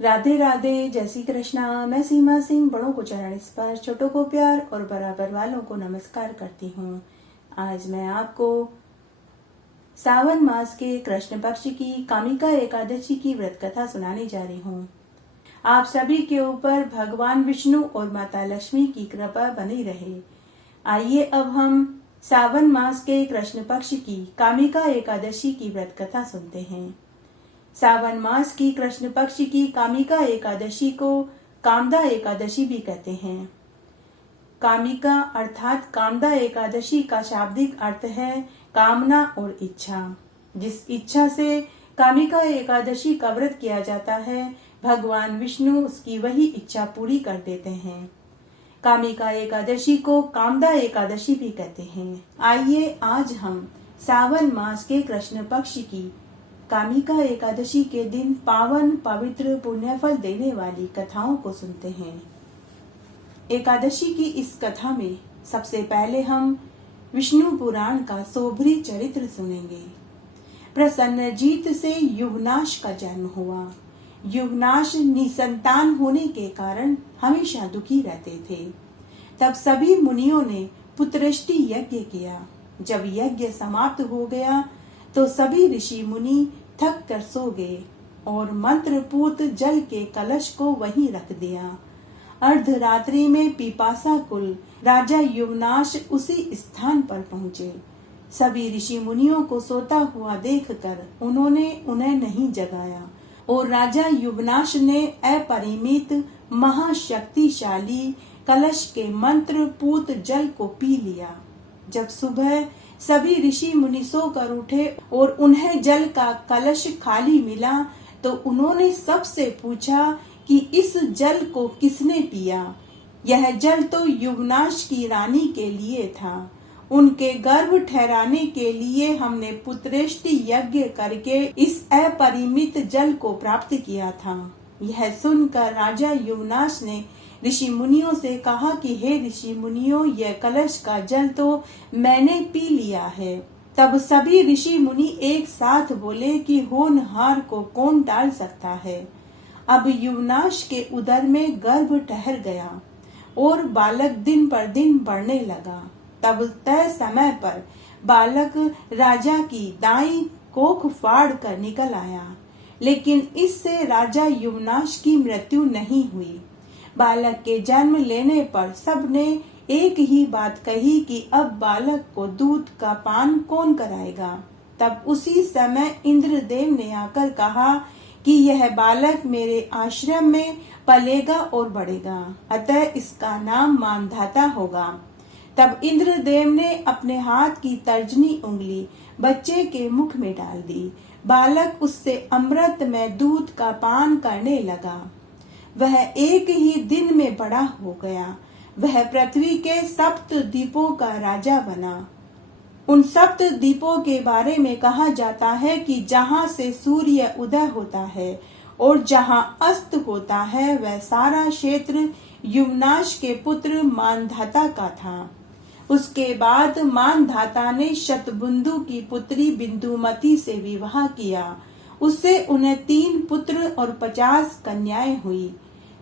राधे राधे, जय श्री कृष्णा। मैं सीमा सिंह बड़ों को चरण स्पर्श, छोटों को प्यार और बराबर वालों को नमस्कार करती हूँ। आज मैं आपको सावन मास के कृष्ण पक्ष की कामिका एकादशी की व्रत कथा सुनाने जा रही हूँ। आप सभी के ऊपर भगवान विष्णु और माता लक्ष्मी की कृपा बनी रहे। आइए अब हम सावन मास के कृष्ण पक्ष की कामिका एकादशी की व्रत कथा सुनते हैं। सावन मास की कृष्ण पक्ष की कामिका एकादशी को कामदा एकादशी भी कहते हैं। कामिका अर्थात कामदा एकादशी का शाब्दिक अर्थ है कामना और इच्छा। जिस इच्छा से कामिका एकादशी का व्रत किया जाता है, भगवान विष्णु उसकी वही इच्छा पूरी कर देते हैं। कामिका एकादशी को कामदा एकादशी भी कहते हैं। आइए आज हम सावन मास के कृष्ण पक्ष की कामिका एकादशी के दिन पावन पवित्र पुण्यफल देने वाली कथाओं को सुनते हैं। एकादशी की इस कथा में सबसे पहले हम विष्णु पुराण का सोभरी चरित्र सुनेंगे। प्रसन्नजीत से युवनाश का जन्म हुआ। युवनाश निसंतान होने के कारण हमेशा दुखी रहते थे। तब सभी मुनियों ने पुत्रष्टि यज्ञ किया। जब यज्ञ समाप्त हो गया तो सभी ऋषि मुनि थक कर सो गए और मंत्रपूत जल के कलश को वहीं रख दिया। अर्धरात्रि में पिपासा कुल राजा युवनाश उसी स्थान पर पहुँचे। सभी ऋषि मुनियों को सोता हुआ देखकर उन्होंने उन्हें नहीं जगाया और राजा युवनाश ने अपरिमित महाशक्तिशाली कलश के मंत्रपूत जल को पी लिया। जब सुबह सभी ऋषि मुनि सोकर उठे और उन्हें जल का कलश खाली मिला तो उन्होंने सबसे पूछा कि इस जल को किसने पिया। यह जल तो युवनाश की रानी के लिए था। उनके गर्भ ठहराने के लिए हमने पुत्रेष्टि यज्ञ करके इस अपरिमित जल को प्राप्त किया था। यह सुनकर राजा युवनाश ने ऋषि मुनियों से कहा कि हे ऋषि मुनियों, यह कलश का जल तो मैंने पी लिया है। तब सभी ऋषि मुनि एक साथ बोले कि होनहार को कौन टाल सकता है। अब युवनाश के उदर में गर्भ ठहर गया और बालक दिन पर दिन बढ़ने लगा। तब तय समय पर बालक राजा की दाईं कोख फाड़ कर निकल आया, लेकिन इससे राजा युवनाश की मृत्यु नहीं हुई। बालक के जन्म लेने पर सबने एक ही बात कही कि अब बालक को दूध का पान कौन कराएगा। तब उसी समय इंद्रदेव ने आकर कहा कि यह बालक मेरे आश्रम में पलेगा और बढ़ेगा, अतः इसका नाम मानधाता होगा। तब इंद्रदेव ने अपने हाथ की तर्जनी उंगली बच्चे के मुख में डाल दी। बालक उससे अमृत में दूध का पान करने लगा। वह एक ही दिन में बड़ा हो गया। वह पृथ्वी के सप्त द्वीपों का राजा बना। उन सप्त द्वीपों के बारे में कहा जाता है कि जहाँ से सूर्य उदय होता है और जहाँ अस्त होता है, वह सारा क्षेत्र युवनाश के पुत्र मानधाता का था। उसके बाद मानधाता ने शतबुंदु की पुत्री बिंदुमती से विवाह किया। उससे उन्हें 3 पुत्र और 50 कन्याएं हुई।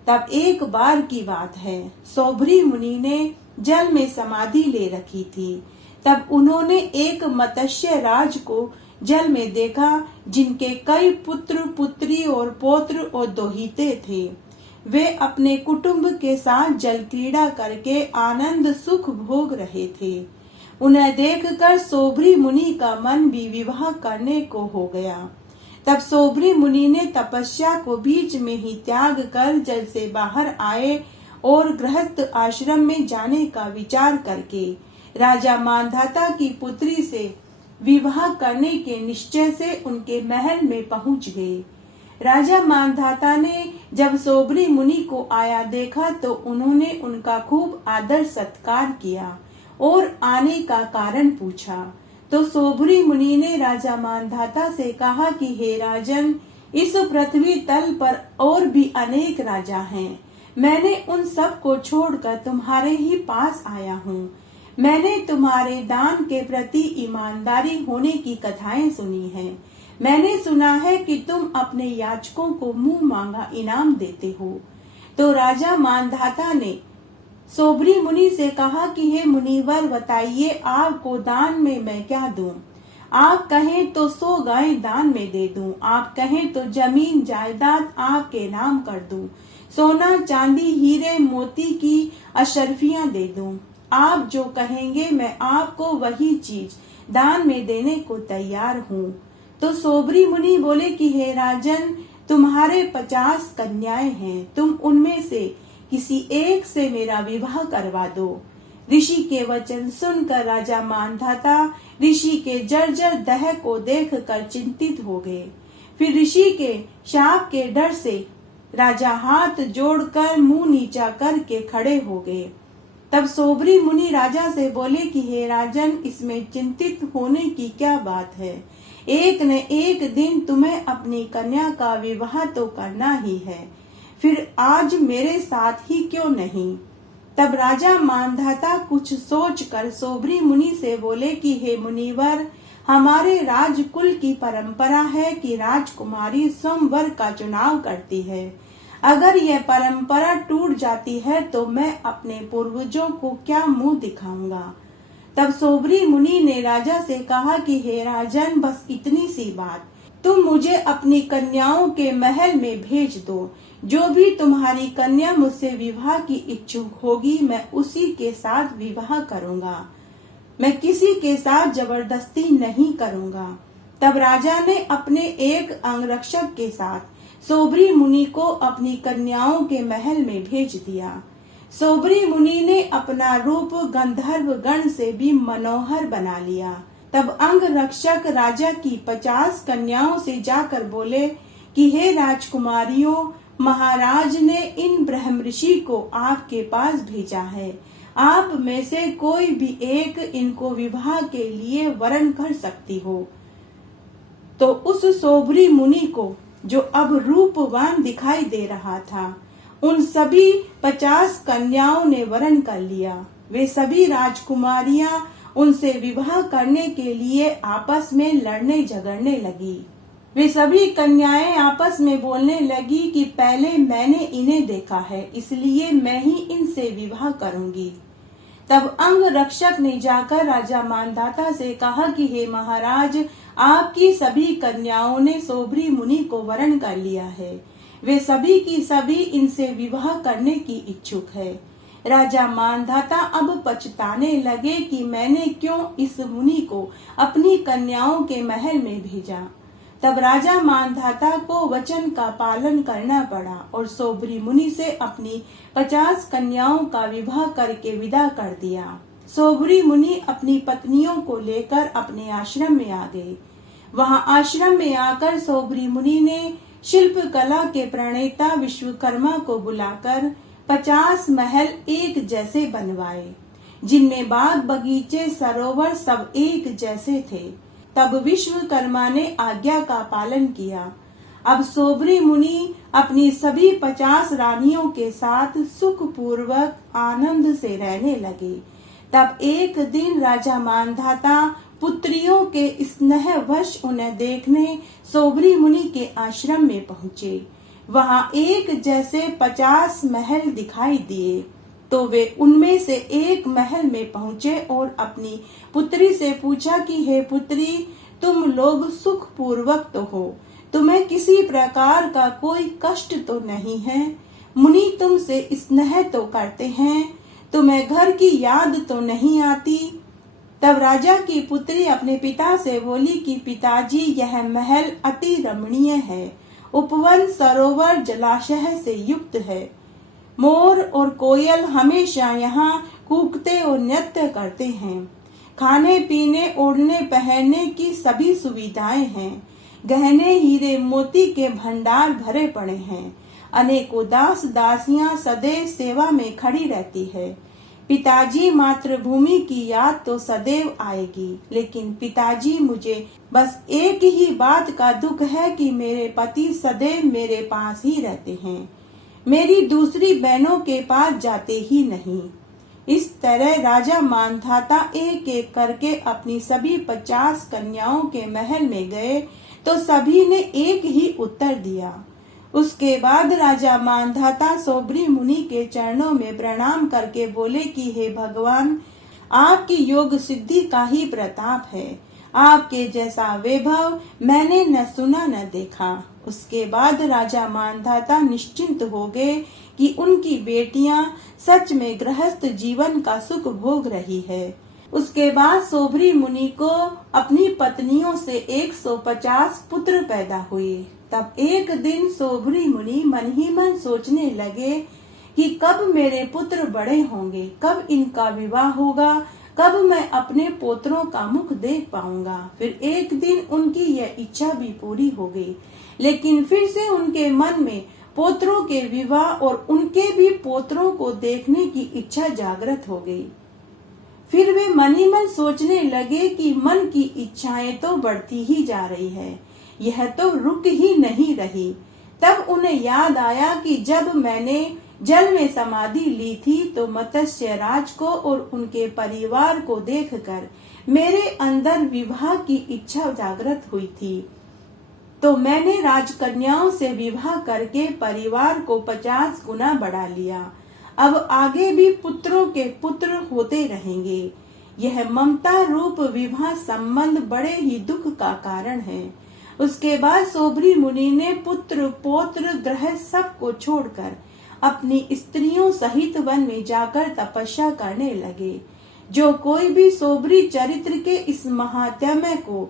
तब एक बार की बात है, सोभरी मुनि ने जल में समाधि ले रखी थी। तब उन्होंने एक मत्स्य राज को जल में देखा, जिनके कई पुत्र पुत्री और पौत्र और दोहिते थे। वे अपने कुटुंब के साथ जल क्रीड़ा करके आनंद सुख भोग रहे थे। उन्हें देखकर सोभरी मुनि का मन भी विवाह करने को हो गया। तब सोभरी मुनि ने तपस्या को बीच में ही त्याग कर जल से बाहर आए और गृहस्थ आश्रम में जाने का विचार करके राजा मानधाता की पुत्री से विवाह करने के निश्चय से उनके महल में पहुंच गए। राजा मानधाता ने जब सोभरी मुनि को आया देखा तो उन्होंने उनका खूब आदर सत्कार किया और आने का कारण पूछा। तो सोभरी मुनि ने राजा मानधाता से कहा कि हे राजन, इस पृथ्वी तल पर और भी अनेक राजा हैं। मैंने उन सब को छोड़कर तुम्हारे ही पास आया हूँ। मैंने तुम्हारे दान के प्रति ईमानदारी होने की कथाएं सुनी हैं। मैंने सुना है कि तुम अपने याचकों को मुंह मांगा इनाम देते हो। तो राजा मानधाता ने सोबरी मुनि से कहा कि हे मुनिवर, बताइए आपको दान में मैं क्या दूं? आप कहें तो 100 गाय दान में दे दूं, आप कहें तो जमीन जायदाद आपके नाम कर दूं, सोना चांदी हीरे मोती की अशरफियां दे दूं। आप जो कहेंगे मैं आपको वही चीज दान में देने को तैयार हूँ। तो सोबरी मुनि बोले कि हे राजन, तुम्हारे 50 कन्याएं हैं, तुम उनमें से किसी एक से मेरा विवाह करवा दो। ऋषि के वचन सुनकर राजा मानधाता ऋषि के जर्जर देह को देखकर चिंतित हो गए। फिर ऋषि के शाप के डर से राजा हाथ जोड़कर मुंह नीचा करके खड़े हो गए। तब सोबरी मुनि राजा से बोले कि हे राजन, इसमें चिंतित होने की क्या बात है? एक न एक दिन तुम्हें अपनी कन्या का विवाह तो करना ही है, फिर आज मेरे साथ ही क्यों नहीं? तब राजा मानधाता कुछ सोचकर सोबरी मुनि से बोले कि हे मुनिवर, हमारे राजकुल की परंपरा है कि राजकुमारी स्वयंवर का चुनाव करती है। अगर यह परंपरा टूट जाती है तो मैं अपने पूर्वजों को क्या मुंह दिखाऊंगा? तब सोबरी मुनि ने राजा से कहा कि हे राजन, बस इतनी सी बात, तुम मुझे अपनी कन्याओं के महल में भेज दो। जो भी तुम्हारी कन्या मुझसे विवाह की इच्छुक होगी, मैं उसी के साथ विवाह करूंगा। मैं किसी के साथ जबरदस्ती नहीं करूंगा। तब राजा ने अपने एक अंगरक्षक के साथ सोबरी मुनि को अपनी कन्याओं के महल में भेज दिया। सोबरी मुनि ने अपना रूप गंधर्व गण से भी मनोहर बना लिया। तब अंगरक्षक राजा की 50 कन्याओं से जाकर बोले कि हे राजकुमारियों, महाराज ने इन ब्रह्म ऋषि को आपके पास भेजा है। आप में से कोई भी एक इनको विवाह के लिए वरण कर सकती हो। तो उस सोबरी मुनि को, जो अब रूपवान दिखाई दे रहा था, उन सभी 50 कन्याओं ने वरण कर लिया। वे सभी राजकुमारियां उनसे विवाह करने के लिए आपस में लड़ने झगड़ने लगी। वे सभी कन्याएं आपस में बोलने लगी कि पहले मैंने इन्हें देखा है, इसलिए मैं ही इनसे विवाह करूंगी। तब अंगरक्षक ने जाकर राजा मानधाता से कहा कि हे महाराज, आपकी सभी कन्याओं ने सोबरी मुनि को वरण कर लिया है। वे सभी की सभी इनसे विवाह करने की इच्छुक है। राजा मानधाता अब पछताने लगे कि मैंने क्यों इस मुनि को अपनी कन्याओं के महल में भेजा। तब राजा मानधाता को वचन का पालन करना पड़ा और सोबरी मुनि से अपनी 50 कन्याओं का विवाह करके विदा कर दिया। सोबरी मुनि अपनी पत्नियों को लेकर अपने आश्रम में आ गए। वहां आश्रम में आकर सोबरी मुनि ने शिल्प कला के प्रणेता विश्वकर्मा को बुलाकर 50 महल एक जैसे बनवाए, जिनमें बाग बगीचे सरोवर सब एक जैसे थे। तब विश्वकर्मा ने आज्ञा का पालन किया। अब सोबरी मुनि अपनी सभी 50 रानियों के साथ सुख पूर्वक आनंद से रहने लगे। तब एक दिन राजा मानधाता पुत्रियों के स्नेहवश उन्हें देखने सोबरी मुनि के आश्रम में पहुँचे। वहां एक जैसे 50 महल दिखाई दिए। तो वे उनमें से एक महल में पहुँचे और अपनी पुत्री से पूछा कि हे पुत्री, तुम लोग सुख पूर्वक तो हो, तुम्हें किसी प्रकार का कोई कष्ट तो नहीं है? मुनि तुमसे स्नेह तो करते हैं, तुम्हें घर की याद तो नहीं आती? तब राजा की पुत्री अपने पिता से बोली कि पिताजी, यह महल अति रमणीय है, उपवन सरोवर जलाशय से युक्त है। मोर और कोयल हमेशा यहाँ कूकते और नृत्य करते हैं। खाने पीने ओढ़ने पहनने की सभी सुविधाएं हैं। गहने हीरे मोती के भंडार भरे पड़े हैं। अनेकों दास दासियां सदैव सेवा में खड़ी रहती है। पिताजी, मातृभूमि की याद तो सदैव आएगी, लेकिन पिताजी, मुझे बस एक ही बात का दुख है कि मेरे पति सदैव मेरे पास ही रहते हैं, मेरी दूसरी बहनों के पास जाते ही नहीं। इस तरह राजा मानधाता एक एक करके अपनी सभी 50 कन्याओं के महल में गए तो सभी ने एक ही उत्तर दिया। उसके बाद राजा मांधाता सोबरी मुनि के चरणों में प्रणाम करके बोले कि हे भगवान, आपकी योग सिद्धि का ही प्रताप है। आपके जैसा वैभव मैंने न सुना न देखा। उसके बाद राजा मांधाता निश्चिंत हो गए कि उनकी बेटियां सच में गृहस्थ जीवन का सुख भोग रही है। उसके बाद सोबरी मुनि को अपनी पत्नियों से 150 पुत्र पैदा हुए। तब एक दिन सोबरी मुनि मन ही मन सोचने लगे कि कब मेरे पुत्र बड़े होंगे, कब इनका विवाह होगा, कब मैं अपने पोतरों का मुख देख पाऊंगा। फिर एक दिन उनकी यह इच्छा भी पूरी हो गई, लेकिन फिर से उनके मन में पोतरों के विवाह और उनके भी पोतरों को देखने की इच्छा जागृत हो गई। फिर वे मन ही मन सोचने लगे कि मन की इच्छाएं तो बढ़ती ही जा रही है, यह तो रुक ही नहीं रही। तब उन्हें याद आया कि जब मैंने जल में समाधि ली थी तो मत्स्य राज को और उनके परिवार को देखकर मेरे अंदर विवाह की इच्छा जागृत हुई थी। तो मैंने राजकन्याओं से विवाह करके परिवार को 50 गुना बढ़ा लिया। अब आगे भी पुत्रों के पुत्र होते रहेंगे। यह ममता रूप विवाह संबंध बड़े ही दुख का कारण है। उसके बाद सोबरी मुनि ने पुत्र पौत्र ग्रह सब को छोड़कर अपनी स्त्रियों सहित वन में जाकर तपस्या करने लगे। जो कोई भी सोबरी चरित्र के इस महात्म्य को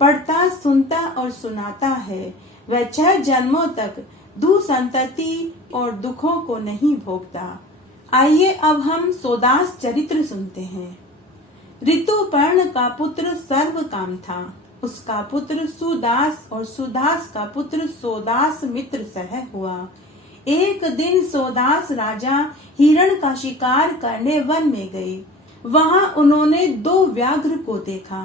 पढ़ता, सुनता और सुनाता है, वह 6 जन्मों तक दुसंतति और दुखों को नहीं भोगता। आइए अब हम सोदास चरित्र सुनते हैं। ऋतुपर्ण का पुत्र सर्वकाम था। उसका पुत्र सुदास और सुदास का पुत्र सोदास मित्र सह हुआ। एक दिन सोदास राजा हिरण का शिकार करने वन में गए। वहां उन्होंने 2 व्याघ्र को देखा,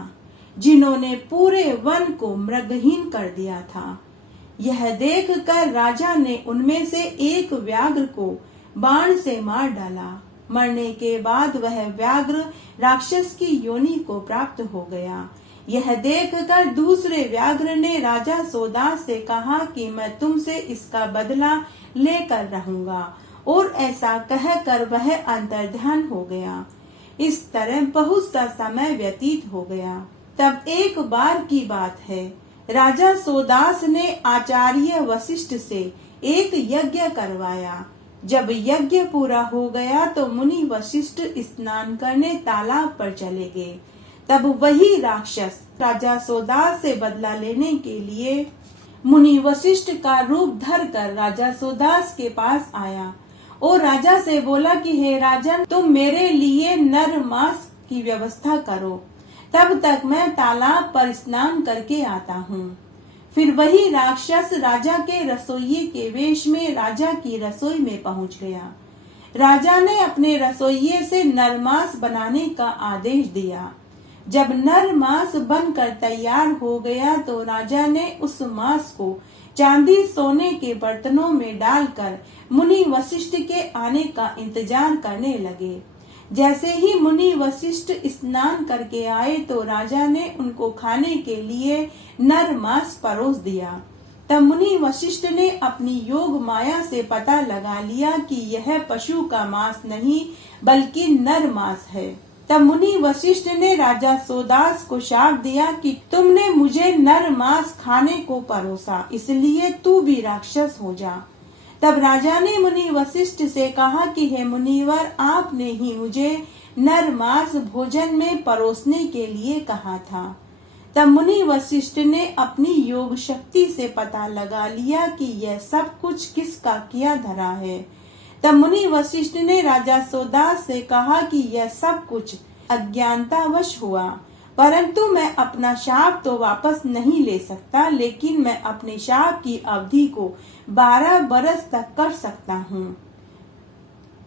जिन्होंने पूरे वन को मृगहीन कर दिया था। यह देखकर राजा ने उनमें से एक व्याघ्र को बाण से मार डाला। मरने के बाद वह व्याघ्र राक्षस की योनि को प्राप्त हो गया। यह देखकर दूसरे व्याघ्र ने राजा सोदास से कहा कि मैं तुमसे इसका बदला लेकर रहूंगा, और ऐसा कहकर वह अंतर्ध्यान हो गया। इस तरह बहुत सा समय व्यतीत हो गया। तब एक बार की बात है, राजा सोदास ने आचार्य वशिष्ठ से एक यज्ञ करवाया। जब यज्ञ पूरा हो गया तो मुनि वशिष्ठ स्नान करने तालाब पर चले गए। तब वही राक्षस राजा सोदास से बदला लेने के लिए मुनि वशिष्ठ का रूप धरकर राजा सोदास के पास आया और राजा से बोला कि हे राजन, तुम मेरे लिए नर मांस की व्यवस्था करो, तब तक मैं तालाब पर स्नान करके आता हूँ। फिर वही राक्षस राजा के रसोइये के वेश में राजा की रसोई में पहुँच गया। राजा ने अपने रसोइये से नर मांस बनाने का आदेश दिया। जब नर मांस बनकर तैयार हो गया तो राजा ने उस मांस को चांदी सोने के बर्तनों में डालकर मुनि वशिष्ठ के आने का इंतजार करने लगे। जैसे ही मुनि वशिष्ठ स्नान करके आए तो राजा ने उनको खाने के लिए नर मांस परोस दिया। तब मुनि वशिष्ठ ने अपनी योग माया से पता लगा लिया कि यह पशु का मांस नहीं बल्कि नर मांस है। तब मुनि वशिष्ठ ने राजा सोदास को शाप दिया कि तुमने मुझे नर मांस खाने को परोसा, इसलिए तू भी राक्षस हो जा। तब राजा ने मुनि वशिष्ठ से कहा कि हे मुनिवर, आपने ही मुझे नर मांस भोजन में परोसने के लिए कहा था। तब मुनि वशिष्ठ ने अपनी योग शक्ति से पता लगा लिया कि यह सब कुछ किसका किया धरा है। तब मुनि वशिष्ठ ने राजा सोदास से कहा कि यह सब कुछ अज्ञानतावश हुआ, परंतु मैं अपना शाप तो वापस नहीं ले सकता, लेकिन मैं अपने शाप की अवधि को 12 बरस तक कर सकता हूँ।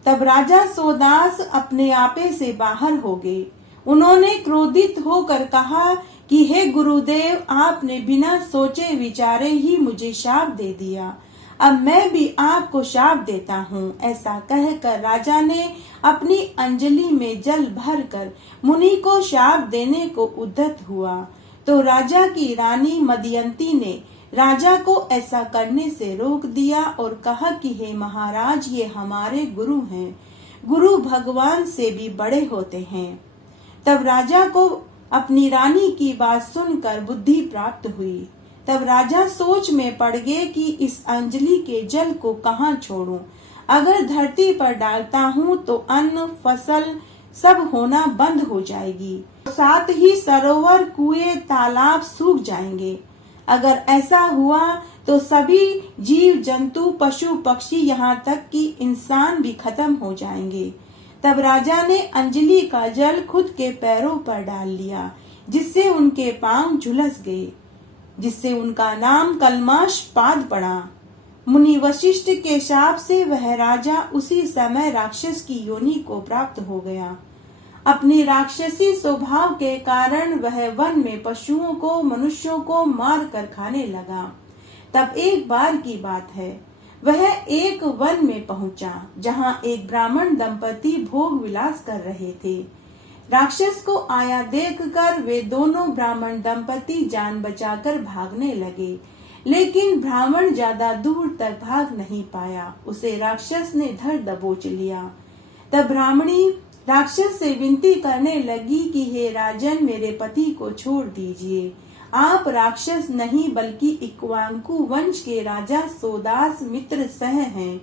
तब राजा सोदास अपने आपे से बाहर हो गए। उन्होंने क्रोधित होकर कहा कि हे गुरुदेव, आपने बिना सोचे विचारे ही मुझे शाप दे दिया। अब मैं भी आपको शाप देता हूँ। ऐसा कहकर राजा ने अपनी अंजलि में जल भरकर मुनि को शाप देने को उद्यत हुआ। तो राजा की रानी मदयंती ने राजा को ऐसा करने से रोक दिया और कहा कि हे महाराज, ये हमारे गुरु हैं, गुरु भगवान से भी बड़े होते हैं। तब राजा को अपनी रानी की बात सुनकर बुद्धि प्राप्त हुई। तब राजा सोच में पड़ गए कि इस अंजलि के जल को कहाँ छोड़ूं। अगर धरती पर डालता हूँ तो अन्न फसल सब होना बंद हो जाएगी, साथ ही सरोवर कुएं तालाब सूख जाएंगे। अगर ऐसा हुआ तो सभी जीव जंतु पशु पक्षी यहाँ तक कि इंसान भी खत्म हो जाएंगे। तब राजा ने अंजलि का जल खुद के पैरों पर डाल लिया, जिससे उनके पांव झुलस गए, जिससे उनका नाम कलमाश पाद पड़ा। मुनि वशिष्ठ के शाप से वह राजा उसी समय राक्षस की योनि को प्राप्त हो गया। अपनी राक्षसी स्वभाव के कारण वह वन में पशुओं को मनुष्यों को मार कर खाने लगा। तब एक बार की बात है, वह एक वन में पहुंचा जहां एक ब्राह्मण दंपति भोग विलास कर रहे थे। राक्षस को आया देखकर वे दोनों ब्राह्मण दंपति जान बचाकर भागने लगे, लेकिन ब्राह्मण ज्यादा दूर तक भाग नहीं पाया। उसे राक्षस ने धर दबोच लिया। तब ब्राह्मणी राक्षस से विनती करने लगी कि हे राजन, मेरे पति को छोड़ दीजिए। आप राक्षस नहीं बल्कि इक्ष्वाकु वंश के राजा सोदास मित्र सह हैं।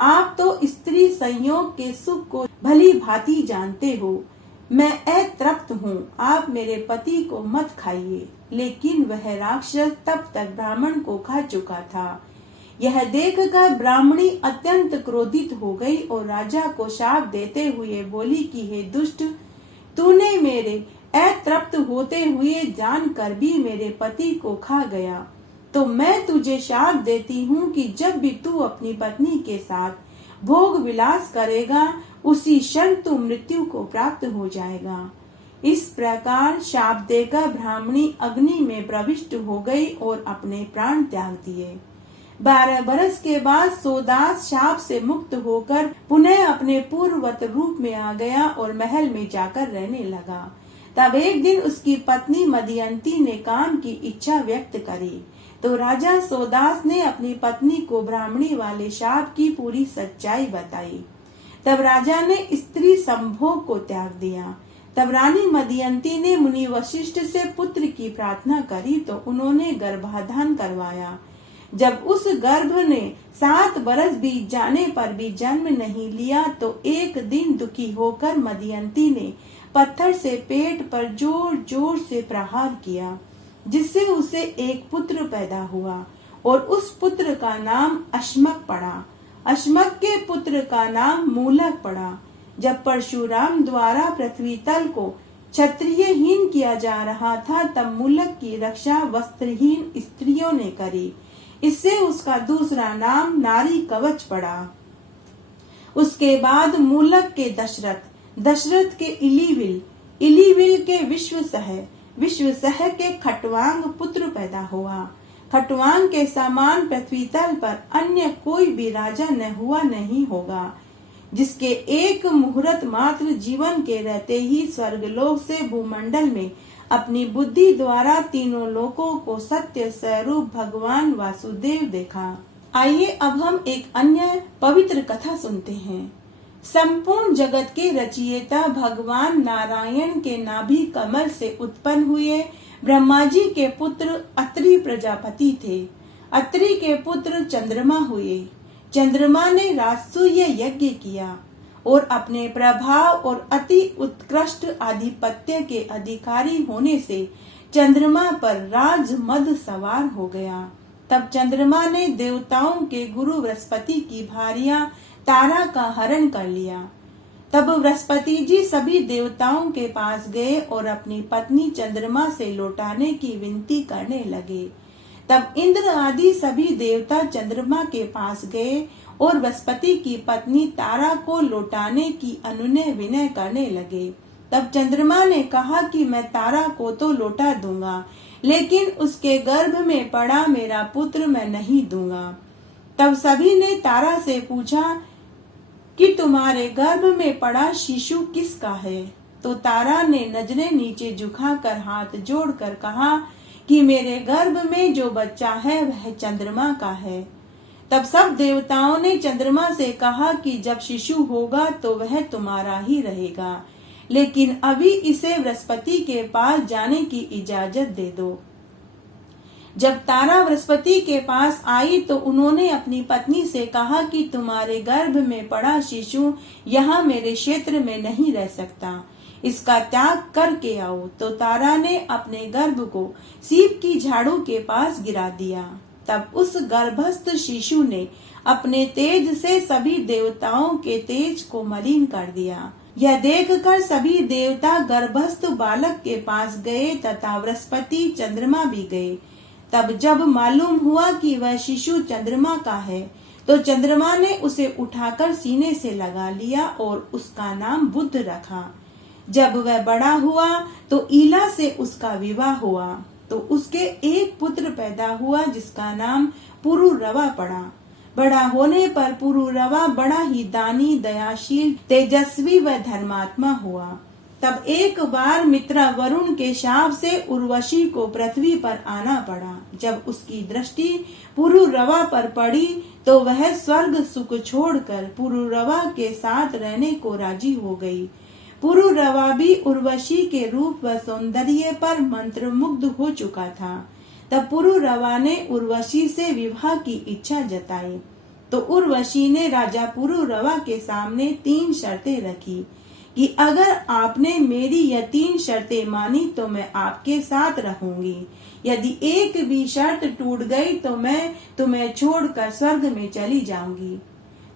आप तो स्त्री संयोग के सुख को भली भांति जानते हो। मैं अतृप्त हूँ, आप मेरे पति को मत खाइए। लेकिन वह राक्षस तब तक ब्राह्मण को खा चुका था। यह देखकर ब्राह्मणी अत्यंत क्रोधित हो गई और राजा को शाप देते हुए बोली कि हे दुष्ट, तूने मेरे अतृप्त होते हुए जानकर भी मेरे पति को खा गया, तो मैं तुझे शाप देती हूँ कि जब भी तू अपनी पत्नी के साथ भोग विलास करेगा, उसी क्षण तू मृत्यु को प्राप्त हो जाएगा। इस प्रकार शाप देकर ब्राह्मणी अग्नि में प्रविष्ट हो गई और अपने प्राण त्याग दिए। 12 बरस के बाद सोदास शाप से मुक्त होकर पुनः अपने पूर्ववत रूप में आ गया और महल में जाकर रहने लगा। तब एक दिन उसकी पत्नी मदयंती ने काम की इच्छा व्यक्त करी, तो राजा सोदास ने अपनी पत्नी को ब्राह्मणी वाले शाप की पूरी सच्चाई बताई। तब राजा ने स्त्री संभोग को त्याग दिया। तब रानी मदयंती ने मुनि वशिष्ठ से पुत्र की प्रार्थना करी, तो उन्होंने गर्भाधान करवाया। जब उस गर्भ ने 7 बरस बीत जाने पर भी जन्म नहीं लिया, तो एक दिन दुखी होकर मदयंती ने पत्थर से पेट पर जोर जोर से प्रहार किया, जिससे उसे एक पुत्र पैदा हुआ और उस पुत्र का नाम अश्मक पड़ा। अश्मक के पुत्र का नाम मूलक पड़ा। जब परशुराम द्वारा पृथ्वी तल को क्षत्रियहीन किया जा रहा था, तब मूलक की रक्षा वस्त्रहीन स्त्रियों ने करी। इससे उसका दूसरा नाम नारी कवच पड़ा। उसके बाद मूलक के दशरथ, दशरथ के इलीविल, इलीविल के विश्वसह, विश्वसह के खटवांग पुत्र पैदा हुआ। खटवांग के समान पृथ्वी तल पर अन्य कोई भी राजा न हुआ नहीं होगा, जिसके एक मुहूर्त मात्र जीवन के रहते ही स्वर्गलोक से भूमंडल में अपनी बुद्धि द्वारा तीनों लोकों को सत्य स्वरूप भगवान वासुदेव देखा। आइए अब हम एक अन्य पवित्र कथा सुनते हैं। संपूर्ण जगत के रचयिता भगवान नारायण के नाभि कमल से उत्पन्न हुए ब्रह्मा जी के पुत्र अत्रि प्रजापति थे। अत्रि के पुत्र चंद्रमा हुए। चंद्रमा ने राजसूय यज्ञ किया और अपने प्रभाव और अति उत्कृष्ट आधिपत्य के अधिकारी होने से चंद्रमा पर राज मद सवार हो गया। तब चंद्रमा ने देवताओं के गुरु बृहस्पति की भार्या तारा का हरण कर लिया। तब बृहस्पति जी सभी देवताओं के पास गए और अपनी पत्नी चंद्रमा से लौटाने की विनती करने लगे। तब इंद्र आदि सभी देवता चंद्रमा के पास गए और बृहस्पति की पत्नी तारा को लौटाने की अनुनय विनय करने लगे। तब चंद्रमा ने कहा कि मैं तारा को तो लौटा दूंगा, लेकिन उसके गर्भ में पड़ा मेरा पुत्र मैं नहीं दूंगा। तब सभी ने तारा से पूछा कि तुम्हारे गर्भ में पड़ा शिशु किसका है? तो तारा ने नजरें नीचे झुकाकर हाथ जोड़कर कहा कि मेरे गर्भ में जो बच्चा है वह चंद्रमा का है। तब सब देवताओं ने चंद्रमा से कहा कि जब शिशु होगा तो वह तुम्हारा ही रहेगा, लेकिन अभी इसे बृहस्पति के पास जाने की इजाजत दे दो। जब तारा बृहस्पति के पास आई तो उन्होंने अपनी पत्नी से कहा कि तुम्हारे गर्भ में पड़ा शिशु यहाँ मेरे क्षेत्र में नहीं रह सकता, इसका त्याग करके आओ। तो तारा ने अपने गर्भ को सीप की झाड़ू के पास गिरा दिया। तब उस गर्भस्थ शिशु ने अपने तेज से सभी देवताओं के तेज को मलिन कर दिया। यह देखकर सभी देवता गर्भस्थ बालक के पास गए तथा बृहस्पति चंद्रमा भी गए। तब जब मालूम हुआ कि वह शिशु चंद्रमा का है तो चंद्रमा ने उसे उठाकर सीने से लगा लिया और उसका नाम बुध रखा। जब वह बड़ा हुआ तो ईला से उसका विवाह हुआ तो उसके एक पुत्र पैदा हुआ जिसका नाम पुरुरवा पड़ा। बड़ा होने पर पुरुरवा बड़ा ही दानी, दयाशील, तेजस्वी व धर्मात्मा हुआ। तब एक बार मित्रा वरुण के शाप से उर्वशी को पृथ्वी पर आना पड़ा। जब उसकी दृष्टि पुरुरवा पर पड़ी तो वह स्वर्ग सुख छोड़कर पुरुरवा के साथ रहने को राजी हो गई। पुरुरवा भी उर्वशी के रूप व सौंदर्य पर मंत्रमुग्ध हो चुका था। तब पुरुरवा ने उर्वशी से विवाह की इच्छा जताई तो उर्वशी ने राजा पुरुरवा के सामने 3 शर्तें रखी कि अगर आपने मेरी यह 3 शर्तें मानी तो मैं आपके साथ रहूंगी, यदि एक भी शर्त टूट गई तो मैं तुम्हें छोड़कर स्वर्ग में चली जाऊंगी।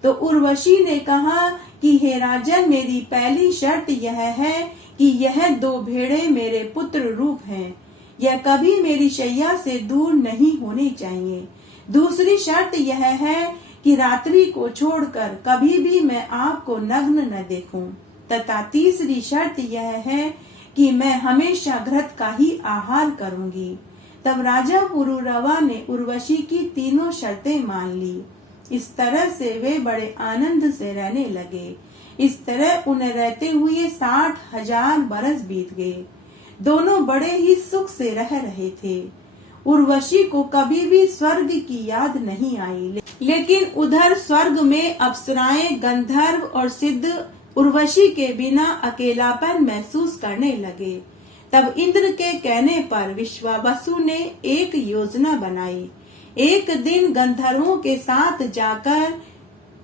तो उर्वशी ने कहा कि हे राजन, मेरी पहली शर्त यह है कि यह 2 भेड़े मेरे पुत्र रूप हैं, यह कभी मेरी शैया से दूर नहीं होनी चाहिए। दूसरी शर्त यह है कि रात्रि को छोड़कर कभी भी मैं आपको नग्न न देखूं, तथा तीसरी शर्त यह है कि मैं हमेशा घृत का ही आहार करूंगी। तब राजा पुरुरवा ने उर्वशी की तीनों शर्तें मान ली। इस तरह से वे बड़े आनंद से रहने लगे। इस तरह उन्हें रहते हुए 60,000 बरस बीत गए। दोनों बड़े ही सुख से रह रहे थे। उर्वशी को कभी भी स्वर्ग की याद नहीं आई, लेकिन उधर स्वर्ग में अप्सराएं, गंधर्व और सिद्ध उर्वशी के बिना अकेलापन महसूस करने लगे। तब इंद्र के कहने पर विश्वावसु ने एक योजना बनाई। एक दिन गंधर्वों के साथ जाकर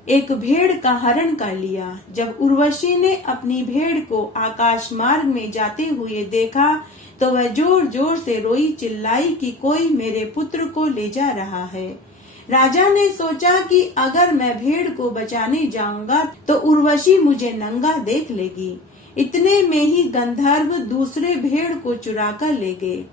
एक भेड़ का हरण कर लिया। जब उर्वशी ने अपनी भेड़ को आकाश मार्ग में जाते हुए देखा तो वह जोर जोर से रोई, चिल्लाई कि कोई मेरे पुत्र को ले जा रहा है। राजा ने सोचा कि अगर मैं भेड़ को बचाने जाऊंगा तो उर्वशी मुझे नंगा देख लेगी। इतने में ही गंधर्व दूसरे भेड़ को चुरा कर ले गए।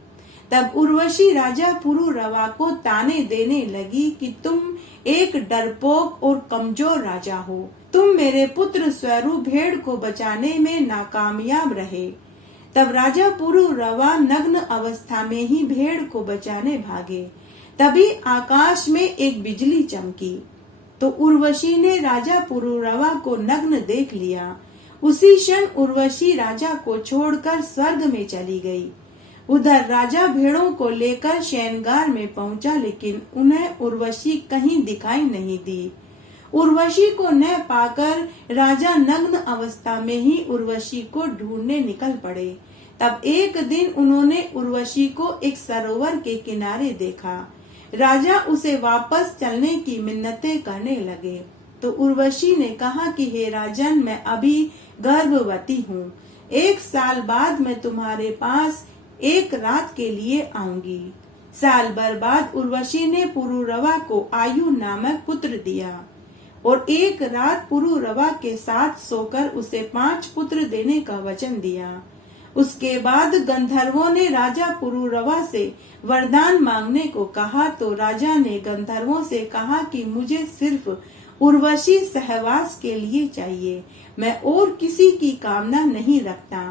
तब उर्वशी राजा पुरुरवा को ताने देने लगी कि तुम एक डरपोक और कमजोर राजा हो। तुम मेरे पुत्र स्वरूप भेड़ को बचाने में नाकामयाब रहे। तब राजा पुरुरवा नग्न अवस्था में ही भेड़ को बचाने भागे। तभी आकाश में एक बिजली चमकी तो उर्वशी ने राजा पुरुरवा को नग्न देख लिया। उसी क्षण उर्वशी राजा को छोड़कर स्वर्ग में चली गई। उधर राजा भेड़ों को लेकर शयनगार में पहुंचा, लेकिन उन्हें उर्वशी कहीं दिखाई नहीं दी। उर्वशी को न पाकर राजा नग्न अवस्था में ही उर्वशी को ढूंढने निकल पड़े। तब एक दिन उन्होंने उर्वशी को एक सरोवर के किनारे देखा। राजा उसे वापस चलने की मिन्नतें करने लगे तो उर्वशी ने कहा कि हे राजन, मैं अभी गर्भवती हूँ। 1 साल बाद मैं तुम्हारे पास एक रात के लिए आऊंगी। साल भर बाद उर्वशी ने पुरुरवा को आयु नामक पुत्र दिया और एक रात पुरुरवा के साथ सोकर उसे 5 पुत्र देने का वचन दिया। उसके बाद गंधर्वों ने राजा पुरुरवा से वरदान मांगने को कहा तो राजा ने गंधर्वों से कहा कि मुझे सिर्फ उर्वशी सहवास के लिए चाहिए, मैं और किसी की कामना नहीं रखता।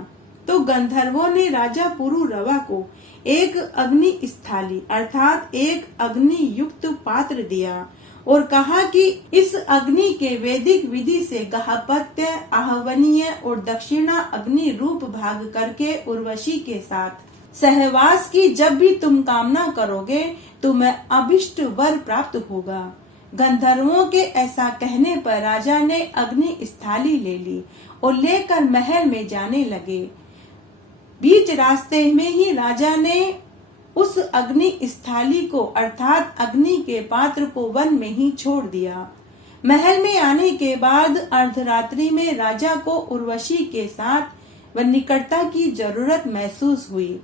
तो गंधर्वों ने राजा पुरुरवा को एक अग्नि स्थाली अर्थात एक अग्नि युक्त पात्र दिया और कहा कि इस अग्नि के वैदिक विधि से गाहपत्य, आहवनीय और दक्षिणा अग्नि रूप भाग करके उर्वशी के साथ सहवास की जब भी तुम कामना करोगे तुम्हें अभिष्ट वर प्राप्त होगा। गंधर्वों के ऐसा कहने पर राजा ने अग्नि स्थाली ले ली और लेकर महल में जाने लगे। बीच रास्ते में ही राजा ने उस अग्नि स्थाली को अर्थात अग्नि के पात्र को वन में ही छोड़ दिया। महल में आने के बाद अर्धरात्रि में राजा को उर्वशी के साथ व निकटता की जरूरत महसूस हुई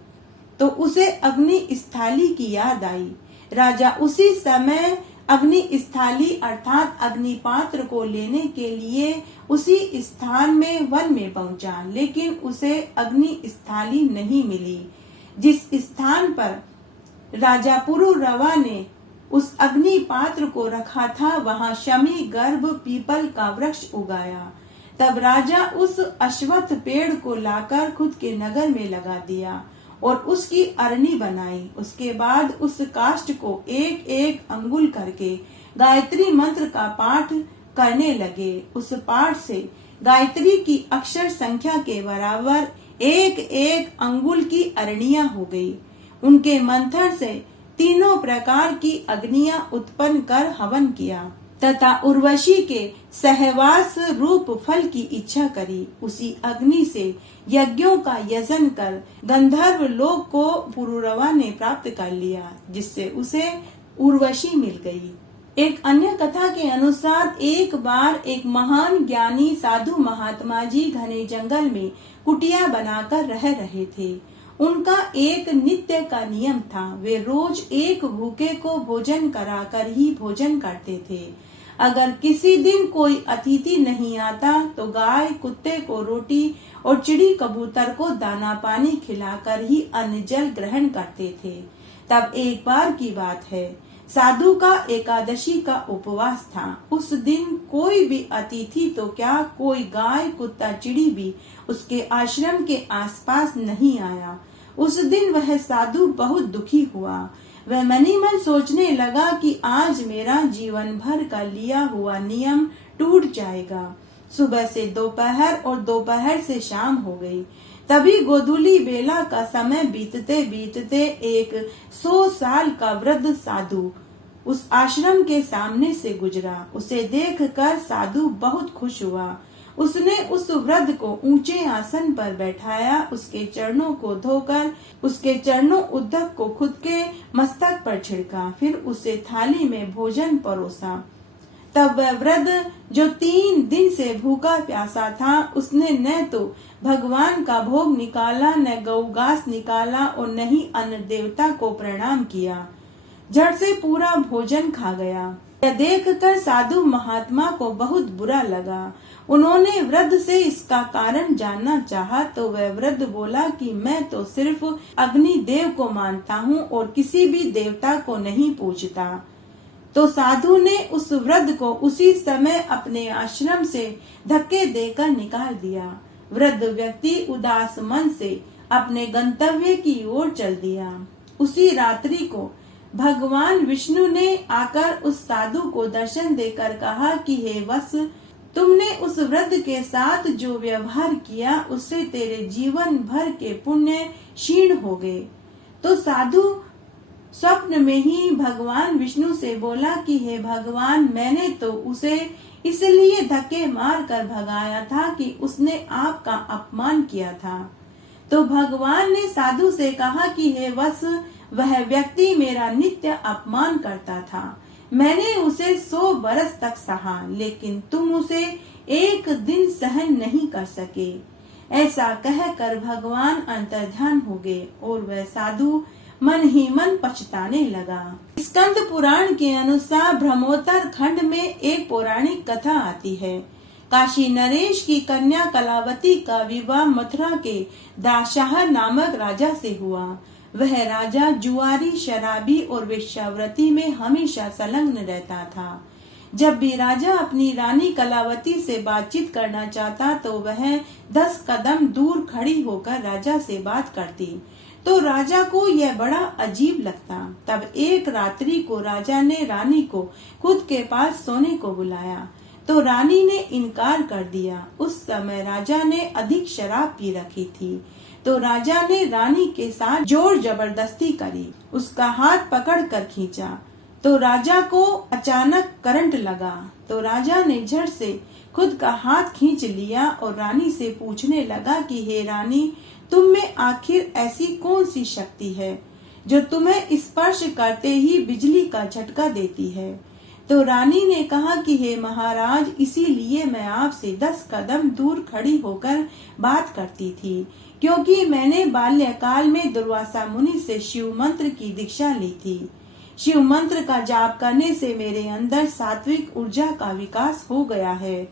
तो उसे अग्नि स्थाली की याद आई। राजा उसी समय अग्नि स्थाली अर्थात अग्नि पात्र को लेने के लिए उसी स्थान में वन में पहुंचा, लेकिन उसे अग्नि स्थाली नहीं मिली। जिस स्थान पर राजा पुरुरवा ने उस अग्नि पात्र को रखा था वहां शमी गर्भ पीपल का वृक्ष उगाया। तब राजा उस अश्वत्थ पेड़ को लाकर खुद के नगर में लगा दिया और उसकी अरणी बनाई। उसके बाद उस काष्ठ को एक एक अंगुल करके गायत्री मंत्र का पाठ करने लगे। उस पाठ से गायत्री की अक्षर संख्या के बराबर एक एक अंगुल की अरणियां हो गई। उनके मंथन से तीनों प्रकार की अग्नियां उत्पन्न कर हवन किया तथा उर्वशी के सहवास रूप फल की इच्छा करी। उसी अग्नि से यज्ञों का यजन कर गंधर्व लोक को पुरुरवा ने प्राप्त कर लिया, जिससे उसे उर्वशी मिल गई। एक अन्य कथा के अनुसार एक बार एक महान ज्ञानी साधु महात्मा जी घने जंगल में कुटिया बनाकर रह रहे थे। उनका एक नित्य का नियम था, वे रोज एक भूखे को भोजन कराकर ही भोजन करते थे। अगर किसी दिन कोई अतिथि नहीं आता तो गाय कुत्ते को रोटी और चिड़ी कबूतर को दाना पानी खिलाकर ही अन्न जल ग्रहण करते थे। तब एक बार की बात है, साधु का एकादशी का उपवास था। उस दिन कोई भी अतिथि तो क्या, कोई गाय कुत्ता चिड़ी भी उसके आश्रम के आसपास नहीं आया। उस दिन वह साधु बहुत दुखी हुआ। वह मनी मन सोचने लगा कि आज मेरा जीवन भर का लिया हुआ नियम टूट जाएगा। सुबह से दोपहर और दोपहर से शाम हो गई। तभी गोधूली बेला का समय बीतते बीतते एक 100 साल का वृद्ध साधु उस आश्रम के सामने से गुजरा। उसे देखकर साधु बहुत खुश हुआ। उसने उस वृद्ध को ऊंचे आसन पर बैठाया, उसके चरणों को धोकर उसके चरणों उद्धक को खुद के मस्तक पर छिड़का, फिर उसे थाली में भोजन परोसा। तब वह वृद्ध जो 3 दिन से भूखा प्यासा था, उसने न तो भगवान का भोग निकाला, न गौघास निकाला और न ही अन्न देवता को प्रणाम किया। झट से पूरा भोजन खा गया। यह देखकर साधु महात्मा को बहुत बुरा लगा। उन्होंने वृद्ध से इसका कारण जानना चाहा तो वह वृद्ध बोला कि मैं तो सिर्फ अग्नि देव को मानता हूँ और किसी भी देवता को नहीं पूजता। तो साधु ने उस वृद्ध को उसी समय अपने आश्रम से धक्के देकर निकाल दिया। वृद्ध व्यक्ति उदास मन से अपने गंतव्य की ओर चल दिया। उसी रात्रि को भगवान विष्णु ने आकर उस साधु को दर्शन देकर कहा कि हे वत्स, तुमने उस वृद्ध के साथ जो व्यवहार किया उससे तेरे जीवन भर के पुण्य क्षीण हो गए। तो साधु स्वप्न में ही भगवान विष्णु से बोला कि हे भगवान, मैंने तो उसे इसलिए धक्के मार कर भगाया था कि उसने आपका अपमान किया था। तो भगवान ने साधु से कहा कि हे वत्स, वह व्यक्ति मेरा नित्य अपमान करता था। मैंने उसे 100 बरस तक सहा, लेकिन तुम उसे एक दिन सहन नहीं कर सके। ऐसा कहकर भगवान अंतर्ध्यान हो गए और वह साधु मन ही मन पछताने लगा। स्कंद पुराण के अनुसार ब्रह्मोत्तर खंड में एक पौराणिक कथा आती है। काशी नरेश की कन्या कलावती का विवाह मथुरा के दाशाह नामक राजा से हुआ। वह राजा जुआरी, शराबी और वेश्यावृत्ति में हमेशा संलग्न रहता था। जब भी राजा अपनी रानी कलावती से बातचीत करना चाहता तो वह 10 कदम दूर खड़ी होकर राजा से बात करती। तो राजा को यह बड़ा अजीब लगता। तब एक रात्रि को राजा ने रानी को खुद के पास सोने को बुलाया, तो रानी ने इनकार कर दिया। उस समय राजा ने अधिक शराब पी रखी थी, तो राजा ने रानी के साथ जोर जबरदस्ती करी, उसका हाथ पकड़कर खींचा, तो राजा को अचानक करंट लगा। तो राजा ने झट से खुद का हाथ खींच लिया और रानी से पूछने लगा कि हे रानी, तुम में आखिर ऐसी कौन सी शक्ति है जो तुम्हें स्पर्श करते ही बिजली का झटका देती है। तो रानी ने कहा कि हे महाराज, इसीलिए मैं आपसे 10 कदम दूर खड़ी होकर बात करती थी, क्योंकि मैंने बाल्यकाल में दुर्वासा मुनि से शिव मंत्र की दीक्षा ली थी। शिव मंत्र का जाप करने से मेरे अंदर सात्विक ऊर्जा का विकास हो गया है।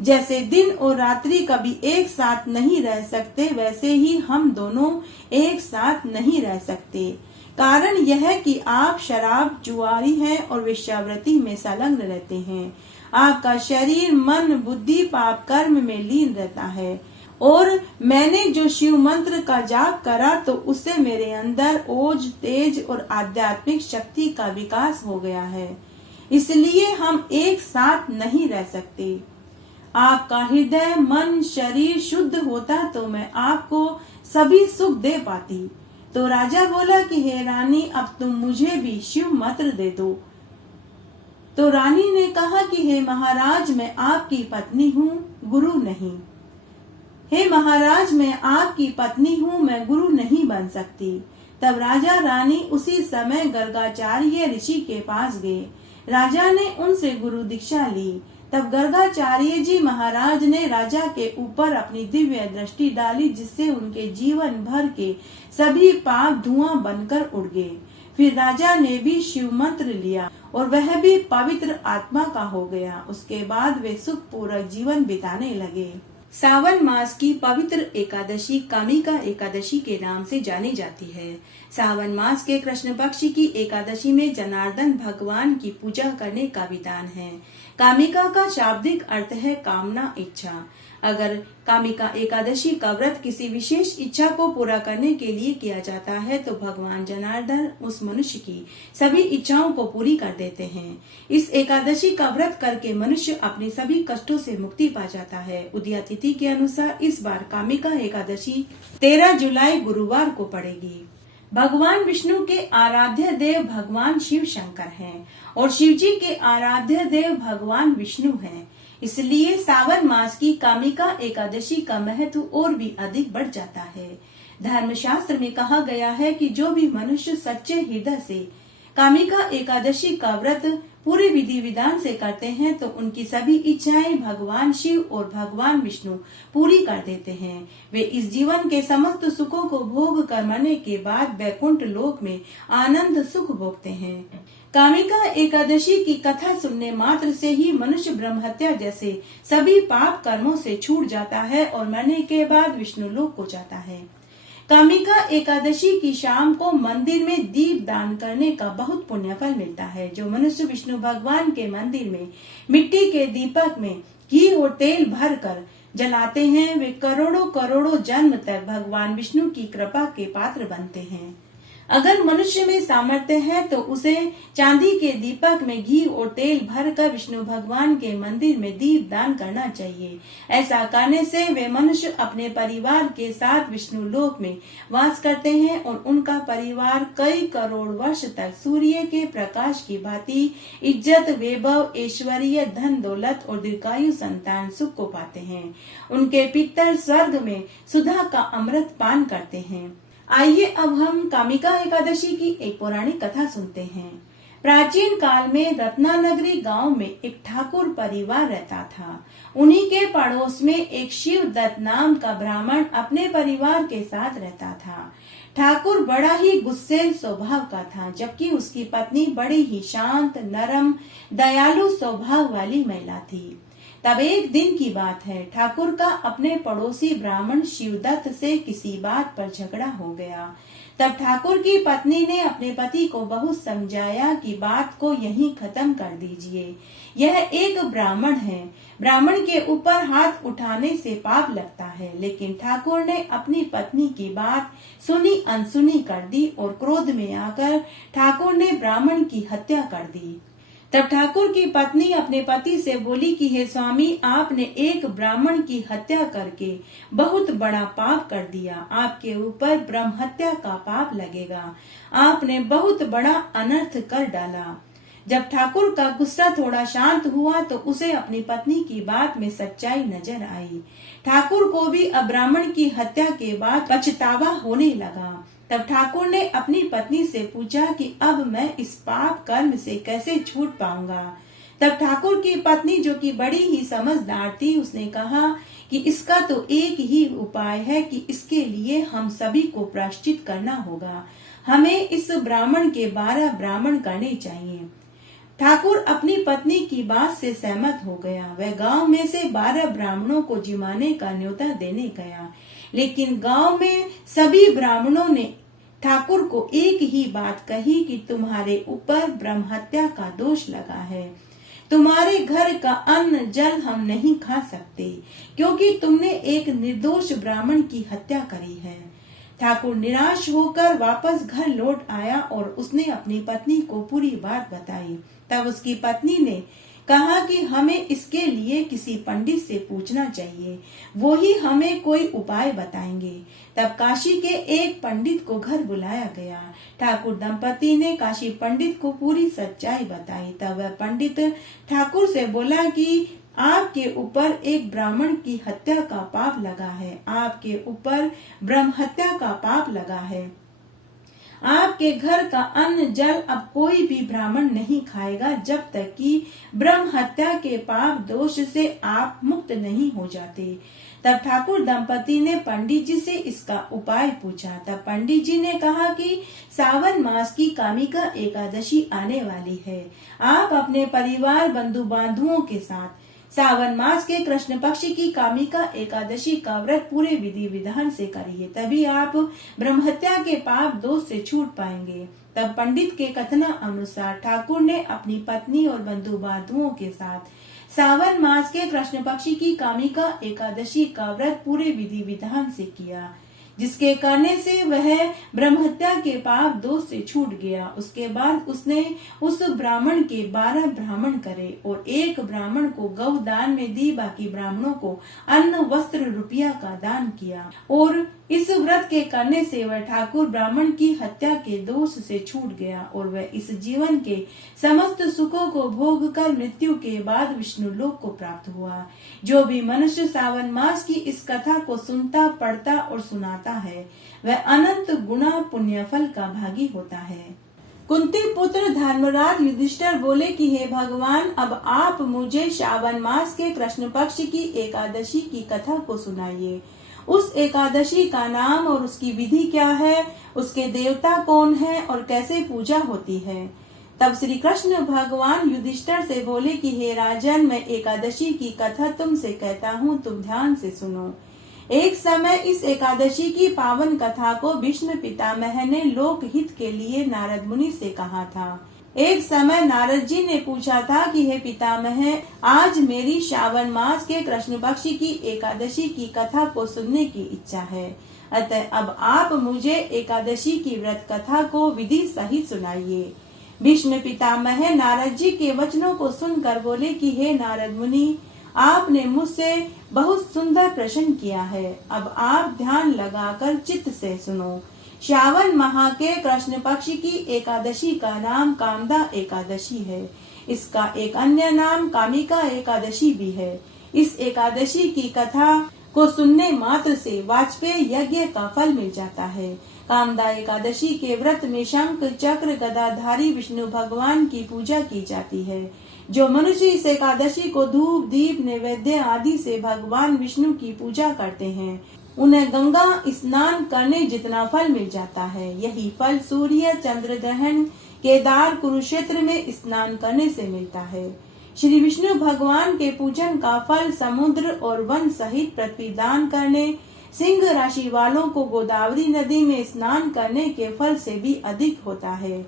जैसे दिन और रात्रि कभी एक साथ नहीं रह सकते, वैसे ही हम दोनों एक साथ नहीं रह सकते। कारण यह है कि आप शराब जुआरी हैं और वेश्यावृत्ति में संलग्न रहते हैं। आपका शरीर, मन, बुद्धि पाप कर्म में लीन रहता है। और मैंने जो शिव मंत्र का जाप करा तो उससे मेरे अंदर ओज, तेज और आध्यात्मिक शक्ति का विकास हो गया है। इसलिए हम एक साथ नहीं रह सकते। आपका हृदय, मन, शरीर शुद्ध होता तो मैं आपको सभी सुख दे पाती। तो राजा बोला कि हे रानी, अब तुम मुझे भी शिव मंत्र दे दो। तो रानी ने कहा कि हे महाराज, मैं आपकी पत्नी हूँ, गुरु नहीं। हे महाराज, मैं आपकी पत्नी हूँ, मैं गुरु नहीं बन सकती। तब राजा रानी उसी समय गर्गाचार्य ऋषि के पास गए। राजा ने उनसे गुरु दीक्षा ली। तब गर्गाचार्य जी महाराज ने राजा के ऊपर अपनी दिव्य दृष्टि डाली, जिससे उनके जीवन भर के सभी पाप धुआं बनकर उड़ गए। फिर राजा ने भी शिव मंत्र लिया और वह भी पवित्र आत्मा का हो गया। उसके बाद वे सुखपूर्वक जीवन बिताने लगे। सावन मास की पवित्र एकादशी कामिका एकादशी के नाम से जानी जाती है। सावन मास के कृष्ण पक्ष की एकादशी में जनार्दन भगवान की पूजा करने का विधान है। कामिका का शाब्दिक अर्थ है कामना, इच्छा। अगर कामिका एकादशी का व्रत किसी विशेष इच्छा को पूरा करने के लिए किया जाता है तो भगवान जनार्दन उस मनुष्य की सभी इच्छाओं को पूरी कर देते हैं। इस एकादशी का व्रत करके मनुष्य अपने सभी कष्टों से मुक्ति पा जाता है। उदया तिथि के अनुसार इस बार कामिका एकादशी 13 जुलाई गुरुवार को पड़ेगी। भगवान विष्णु के आराध्य देव भगवान शिव शंकर हैं और शिव जी के आराध्य देव भगवान विष्णु हैं। इसलिए सावन मास की कामिका एकादशी का महत्व और भी अधिक बढ़ जाता है। धर्मशास्त्र में कहा गया है कि जो भी मनुष्य सच्चे हृदय से कामिका एकादशी का व्रत पूरे विधि विधान से करते हैं तो उनकी सभी इच्छाएं भगवान शिव और भगवान विष्णु पूरी कर देते हैं। वे इस जीवन के समस्त सुखों को भोग कर मरने के बाद वैकुंठ लोक में आनंद सुख भोगते हैं। कामिका एकादशी की कथा सुनने मात्र से ही मनुष्य ब्रह्म हत्या जैसे सभी पाप कर्मों से छूट जाता है और मरने के बाद विष्णु लोक को जाता है। कामिका एकादशी की शाम को मंदिर में दीप दान करने का बहुत पुण्य फल मिलता है। जो मनुष्य विष्णु भगवान के मंदिर में मिट्टी के दीपक में घी और तेल भर कर जलाते हैं, वे करोड़ों करोड़ों जन्म तक भगवान विष्णु की कृपा के पात्र बनते हैं। अगर मनुष्य में सामर्थ्य है तो उसे चांदी के दीपक में घी और तेल भरकर विष्णु भगवान के मंदिर में दीप दान करना चाहिए। ऐसा करने से वे मनुष्य अपने परिवार के साथ विष्णु लोक में वास करते हैं और उनका परिवार कई करोड़ वर्ष तक सूर्य के प्रकाश की भांति इज्जत, वैभव, ऐश्वर्य, धन दौलत और दीर्घायु संतान सुख को पाते हैं। उनके पितर स्वर्ग में सुधा का अमृत पान करते हैं। आइए अब हम कामिका एकादशी की एक पौराणिक कथा सुनते हैं। प्राचीन काल में रत्नानगरी गांव में एक ठाकुर परिवार रहता था। उन्हीं के पड़ोस में एक शिव दत्त नाम का ब्राह्मण अपने परिवार के साथ रहता था। ठाकुर बड़ा ही गुस्सैल स्वभाव का था, जबकि उसकी पत्नी बड़ी ही शांत, नरम, दयालु स्वभाव वाली महिला थी। तब एक दिन की बात है, ठाकुर का अपने पड़ोसी ब्राह्मण शिवदत्त से किसी बात पर झगड़ा हो गया। तब ठाकुर की पत्नी ने अपने पति को बहुत समझाया कि बात को यहीं खत्म कर दीजिए। यह एक ब्राह्मण है, ब्राह्मण के ऊपर हाथ उठाने से पाप लगता है। लेकिन ठाकुर ने अपनी पत्नी की बात सुनी अनसुनी कर दी और क्रोध में आकर ठाकुर ने ब्राह्मण की हत्या कर दी। तब ठाकुर की पत्नी अपने पति से बोली कि हे स्वामी, आपने एक ब्राह्मण की हत्या करके बहुत बड़ा पाप कर दिया। आपके ऊपर ब्रह्म हत्या का पाप लगेगा। आपने बहुत बड़ा अनर्थ कर डाला। जब ठाकुर का गुस्सा थोड़ा शांत हुआ तो उसे अपनी पत्नी की बात में सच्चाई नजर आई। ठाकुर को भी अब ब्राह्मण की हत्या के बाद पछतावा होने लगा। तब ठाकुर ने अपनी पत्नी से पूछा कि अब मैं इस पाप कर्म से कैसे छूट पाऊंगा। तब ठाकुर की पत्नी, जो कि बड़ी ही समझदार थी, उसने कहा कि इसका तो एक ही उपाय है कि इसके लिए हम सभी को प्रायश्चित करना होगा। हमें इस ब्राह्मण के 12 ब्राह्मण करने चाहिए। ठाकुर अपनी पत्नी की बात से सहमत हो गया। वह गांव में से 12 ब्राह्मणों को जिमाने का न्योता देने गया। लेकिन गांव में सभी ब्राह्मणों ने ठाकुर को एक ही बात कही कि तुम्हारे ऊपर ब्रह्म हत्या का दोष लगा है। तुम्हारे घर का अन्न जल हम नहीं खा सकते, क्योंकि तुमने एक निर्दोष ब्राह्मण की हत्या करी है। ठाकुर निराश होकर वापस घर लौट आया और उसने अपनी पत्नी को पूरी बात बताई। तब उसकी पत्नी ने कहा कि हमें इसके लिए किसी पंडित से पूछना चाहिए, वो ही हमें कोई उपाय बताएंगे। तब काशी के एक पंडित को घर बुलाया गया। ठाकुर दंपति ने काशी पंडित को पूरी सच्चाई बताई। तब वह पंडित ठाकुर से बोला कि आपके ऊपर एक ब्राह्मण की हत्या का पाप लगा है। आपके ऊपर ब्रह्म हत्या का पाप लगा है। आपके घर का अन्न जल अब कोई भी ब्राह्मण नहीं खाएगा जब तक कि ब्रह्म हत्या के पाप दोष से आप मुक्त नहीं हो जाते। तब ठाकुर दंपति ने पंडित जी से इसका उपाय पूछा। तब पंडित जी ने कहा कि सावन मास की कामिका एकादशी आने वाली है। आप अपने परिवार बंधु बांधुओं के साथ सावन मास के कृष्ण पक्ष की कामिका एकादशी का व्रत पूरे विधि विधान से करिए, तभी आप ब्रह्महत्या के पाप दोष से छूट पाएंगे। तब पंडित के कथना अनुसार ठाकुर ने अपनी पत्नी और बंधु बांधुओं के साथ सावन मास के कृष्ण पक्ष की कामिका एकादशी का व्रत पूरे विधि विधान से किया, जिसके करने से वह ब्रह्महत्या के पाप दोष से छूट गया। उसके बाद उसने उस ब्राह्मण के 12 ब्राह्मण करे और एक ब्राह्मण को गौ दान में दी, बाकी ब्राह्मणों को अन्न वस्त्र रुपया का दान किया। और इस व्रत के करने से वह ठाकुर ब्राह्मण की हत्या के दोष से छूट गया और वह इस जीवन के समस्त सुखों को भोग कर मृत्यु के बाद विष्णु लोक को प्राप्त हुआ। जो भी मनुष्य सावन मास की इस कथा को सुनता, पढ़ता और सुनाता है, वह अनंत गुना पुण्य फल का भागी होता है। कुंती पुत्र धर्मराज युधिष्ठिर बोले कि हे भगवान, अब आप मुझे श्रावण मास के कृष्ण पक्ष की एकादशी की कथा को सुनाइए। उस एकादशी का नाम और उसकी विधि क्या है, उसके देवता कौन है और कैसे पूजा होती है। तब श्री कृष्ण भगवान युधिष्ठिर से बोले कि हे राजन, मैं एकादशी की कथा तुमसे कहता हूँ, तुम ध्यान से सुनो। एक समय इस एकादशी की पावन कथा को भीष्म पितामह ने लोक हित के लिए नारद मुनि से कहा था। एक समय नारद जी ने पूछा था कि हे पितामह, आज मेरी श्रावण मास के कृष्ण पक्ष की एकादशी की कथा को सुनने की इच्छा है, अतः अब आप मुझे एकादशी की व्रत कथा को विधि सहित सुनाइए। भीष्म पितामह नारद जी के वचनों को सुनकर बोले कि हे नारद मुनि, आपने मुझसे बहुत सुंदर प्रश्न किया है। अब आप ध्यान लगाकर चित्त से सुनो। श्रावण माह के कृष्ण पक्ष की एकादशी का नाम कामदा एकादशी है। इसका एक अन्य नाम कामिका एकादशी भी है। इस एकादशी की कथा को सुनने मात्र से वाजपेयी यज्ञ का फल मिल जाता है। कामदा एकादशी के व्रत में शंख चक्र गदाधारी विष्णु भगवान की पूजा की जाती है। जो मनुष्य इस एकादशी को धूप दीप नैवेद्य आदि से भगवान विष्णु की पूजा करते हैं, उन्हें गंगा स्नान करने जितना फल मिल जाता है। यही फल सूर्य चंद्र ग्रहण केदार कुरुक्षेत्र में स्नान करने से मिलता है। श्री विष्णु भगवान के पूजन का फल समुद्र और वन सहित पृथ्वी दान करने, सिंह राशि वालों को गोदावरी नदी में स्नान करने के फल से भी अधिक होता है।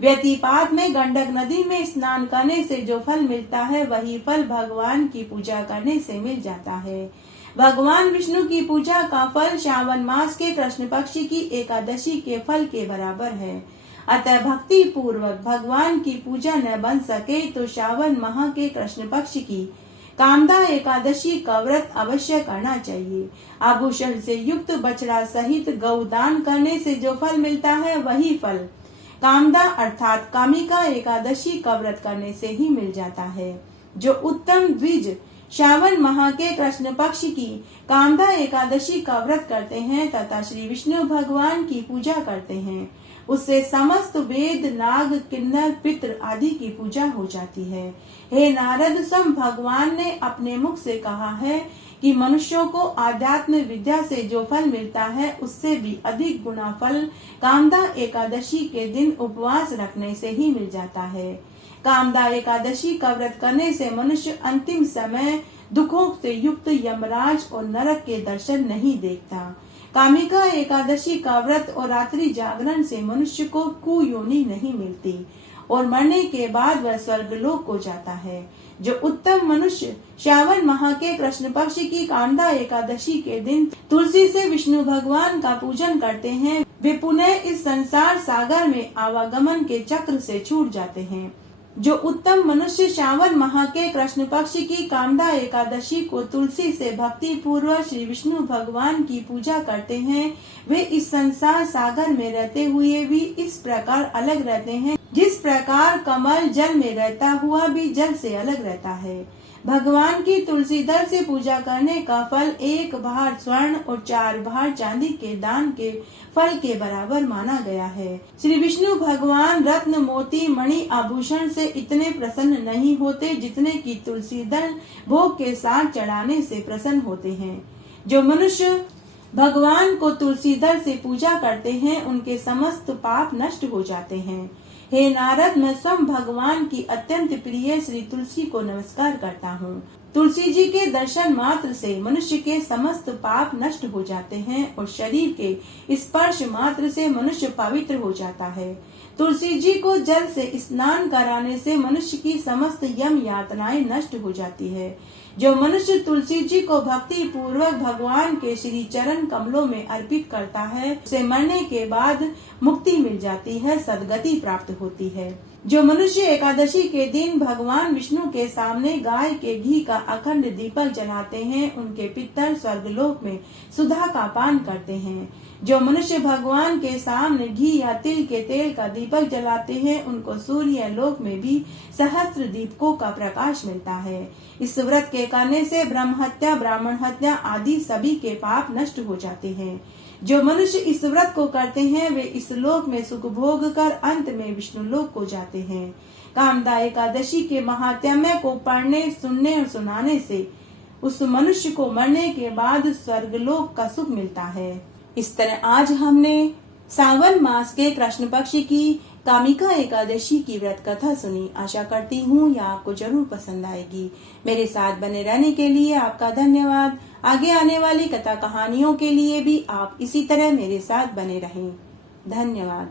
व्यतिपात में गंडक नदी में स्नान करने से जो फल मिलता है वही फल भगवान की पूजा करने से मिल जाता है। भगवान विष्णु की पूजा का फल श्रावण मास के कृष्ण पक्ष की एकादशी के फल के बराबर है। अतः भक्ति पूर्वक भगवान की पूजा न बन सके तो श्रावण माह के कृष्ण पक्ष की कामदा एकादशी का व्रत अवश्य करना चाहिए। आभूषण से युक्त बछड़ा सहित गौदान करने से जो फल मिलता है वही फल कामदा अर्थात कामिका एकादशी का व्रत करने से ही मिल जाता है। जो उत्तम द्विज श्रावण माह के कृष्ण पक्ष की कामदा एकादशी का व्रत करते हैं तथा श्री विष्णु भगवान की पूजा करते हैं, उससे समस्त वेद नाग किन्नर पितृ आदि की पूजा हो जाती है। हे नारद, स्वयं भगवान ने अपने मुख से कहा है कि मनुष्यों को आध्यात्म विद्या से जो फल मिलता है उससे भी अधिक गुना फल कामदा एकादशी के दिन उपवास रखने से ही मिल जाता है। कामदा एकादशी का व्रत करने से मनुष्य अंतिम समय दुखों से युक्त यमराज और नरक के दर्शन नहीं देखता। कामिका एकादशी का व्रत और रात्रि जागरण से मनुष्य को कुयोनि नहीं मिलती और मरने के बाद वह स्वर्गलोक को जाता है। जो उत्तम मनुष्य श्रावण माह के कृष्ण पक्ष की कामदा एकादशी के दिन तुलसी से विष्णु भगवान का पूजन करते हैं, वे पुनः इस संसार सागर में आवागमन के चक्र से छूट जाते हैं। जो उत्तम मनुष्य श्रावण माह के कृष्ण पक्ष की कामदा एकादशी को तुलसी से भक्ति पूर्वक श्री विष्णु भगवान की पूजा करते हैं, वे इस संसार सागर में रहते हुए भी इस प्रकार अलग रहते हैं जिस प्रकार कमल जल में रहता हुआ भी जल से अलग रहता है। भगवान की तुलसी दल से पूजा करने का फल 1 भार स्वर्ण और 4 भार चांदी के दान के फल के बराबर माना गया है। श्री विष्णु भगवान रत्न मोती मणि आभूषण से इतने प्रसन्न नहीं होते जितने की तुलसी दल भोग के साथ चढ़ाने से प्रसन्न होते हैं। जो मनुष्य भगवान को तुलसी दल से पूजा करते हैं उनके समस्त पाप नष्ट हो जाते हैं। हे नारद, मैं स्वयं भगवान की अत्यंत प्रिय श्री तुलसी को नमस्कार करता हूँ। तुलसी जी के दर्शन मात्र से मनुष्य के समस्त पाप नष्ट हो जाते हैं और शरीर के स्पर्श मात्र से मनुष्य पवित्र हो जाता है। तुलसी जी को जल से स्नान कराने से मनुष्य की समस्त यम यातनाएं नष्ट हो जाती है। जो मनुष्य तुलसी जी को भक्ति पूर्वक भगवान के श्री चरण कमलों में अर्पित करता है उसे मरने के बाद मुक्ति मिल जाती है, सद्गति प्राप्त होती है। जो मनुष्य एकादशी के दिन भगवान विष्णु के सामने गाय के घी का अखंड दीपक जलाते हैं उनके पितर स्वर्गलोक में सुधा का पान करते हैं। जो मनुष्य भगवान के सामने घी या तिल के तेल का दीपक जलाते हैं उनको सूर्य लोक में भी सहस्त्र दीपकों का प्रकाश मिलता है। इस व्रत के करने से ब्रह्म हत्या ब्राह्मण हत्या आदि सभी के पाप नष्ट हो जाते हैं। जो मनुष्य इस व्रत को करते हैं वे इस लोक में सुख भोग कर अंत में विष्णु लोक को जाते हैं। कामदा एकादशी के महात्म्य को पढ़ने सुनने और सुनाने से उस मनुष्य को मरने के बाद स्वर्गलोक का सुख मिलता है। इस तरह आज हमने सावन मास के कृष्ण पक्ष की कामिका एकादशी की व्रत कथा सुनी। आशा करती हूँ यह आपको जरूर पसंद आएगी। मेरे साथ बने रहने के लिए आपका धन्यवाद। आगे आने वाली कथा कहानियों के लिए भी आप इसी तरह मेरे साथ बने रहें। धन्यवाद।